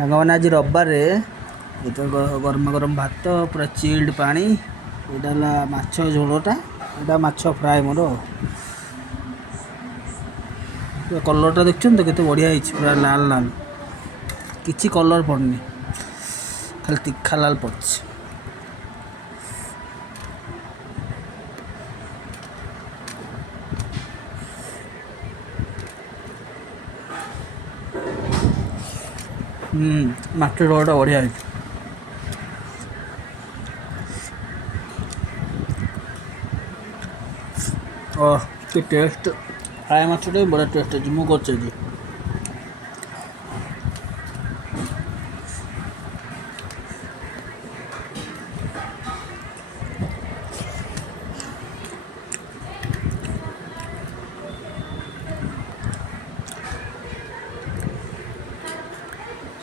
ସାଙ୍ଗମାନେ ଆଜି ରବିବାରରେ ଏତ ଗରମ ଗରମ ଭାତ ପୁରା ଚିଲ୍ଡ ପାଣି। ଏଇଟା ହେଲା ମାଛ ଝୋଳଟା, ଏଇଟା ମାଛ ଫ୍ରାଏ ମୋର। କଲର୍ଟା ଦେଖୁଛନ୍ତି ତ କେତେ ବଢ଼ିଆ ହେଇଛି, ପୁରା ଲାଲ ଲାଲ, କିଛି କଲର୍ ପଡ଼ିନି, ଖାଲି ତିଖା ଲାଲ ପଡ଼ିଛି। ମାଛ ଝୋଳଟା ବଢ଼ିଆ ହେଇଛି। କି ଟେଷ୍ଟ, ଫ୍ରାଏ ମାଛଟା ବି ବଢ଼ିଆ ଟେଷ୍ଟ ଅଛି। ମୁଁ କରୁଛି ଆଜି।